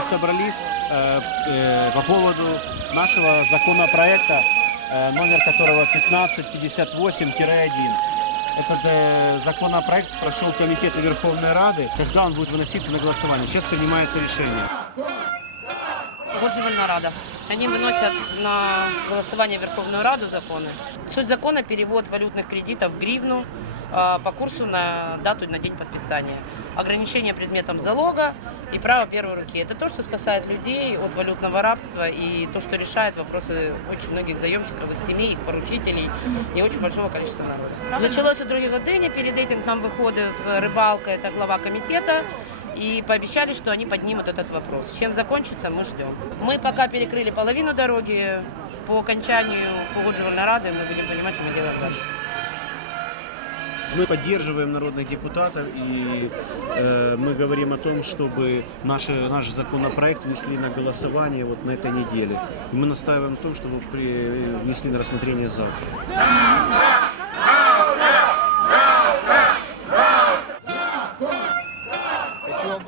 собрались э, э, по поводу нашего законопроекта, э, номер которого 1558-1. Этот э, законопроект прошел комитет Верховной Рады. Когда он будет выноситься на голосование? Сейчас принимается решение. Погоджувальна рада. Они выносят на голосование в Верховную Раду законы. Суть закона – перевод валютных кредитов в гривну а, по курсу на дату и на день подписания. Ограничение предметом залога и право первой руки. Это то, что спасает людей от валютного рабства и то, что решает вопросы очень многих заемщиков, их семей, их поручителей и очень большого количества народа. Началось о другій годині. Перед этим к нам виходив рибалка, это глава комитета. И пообещали, что они поднимут этот вопрос. Чем закончится, мы ждем. Мы пока перекрыли половину дороги. По окончанию погоджувальной рады мы будем понимать, что мы делаем дальше. Мы поддерживаем народных депутатов и э, мы говорим о том, чтобы наши, наш законопроект внесли на голосование вот на этой неделе. И мы настаиваем на том, чтобы внесли на рассмотрение завтра.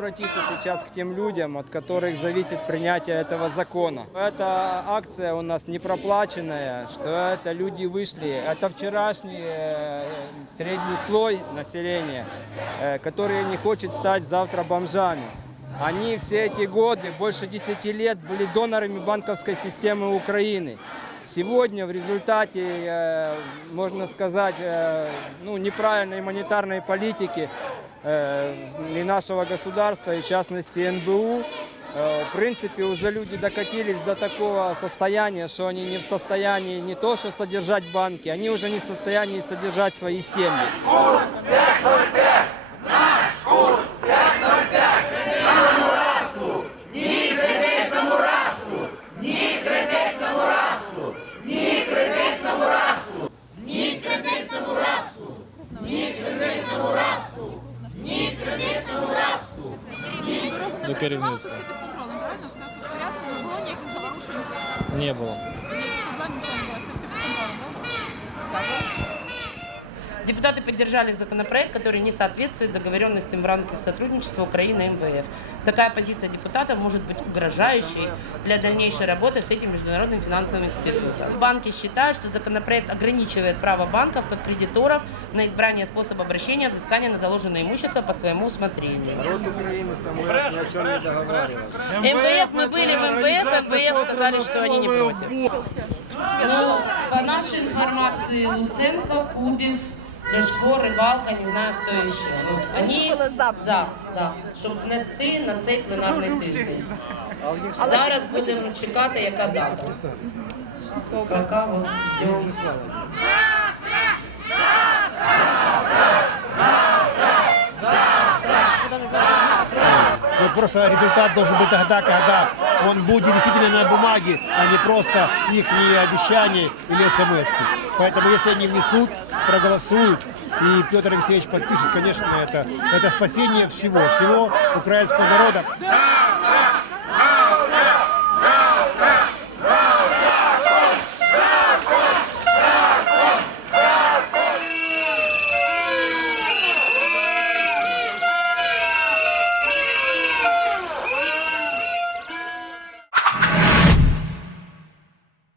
Обратиться сейчас к тем людям, от которых зависит принятие этого закона. Эта акция у нас не проплаченная, что это люди вышли, это вчерашний э, средний слой населения, э, который не хочет стать завтра бомжами. Они все эти годы, больше 10 лет, были донорами банковской системы Украины. Сегодня в результате, э, можно сказать, ну, неправильной монетарной политики и нашего государства, и в частности НБУ, э, в принципе, уже люди докатились до такого состояния, что они не в состоянии не то что содержать банки, они уже не в состоянии содержать свои семьи. до керівництва. Під контролем, правильно? Все, все в порядку, не було ніяких заворушень, Не було. Депутаты поддержали законопроект, который не соответствует договоренностям в рамках сотрудничества Украины и МВФ. Такая позиция депутатов может быть угрожающей для дальнейшей работы с этим международным финансовым институтом. Банки считают, что законопроект ограничивает право банков как кредиторов на избрание способа обращения взыскания на заложенное имущество по своему усмотрению. Народ Украины мной ни о чем не договаривался. МВФ, мы были в МВФ, МВФ сказали, что они не против. Ну, по нашей информации, Луценко, Кубів, Ляшко, Рибалка, не знаю, хто ще. Ну, Вони за, да, щоб внести на цей пленарний тиждень. Зараз будемо чекати, яка дата. Пока. Но просто результат должен быть тогда, когда он будет действительно на бумаге, а не просто их обещания или смс. Поэтому если они внесут, проголосуют, и Петр Алексеевич подпишет, конечно, это, это спасение всего, всего украинского народа.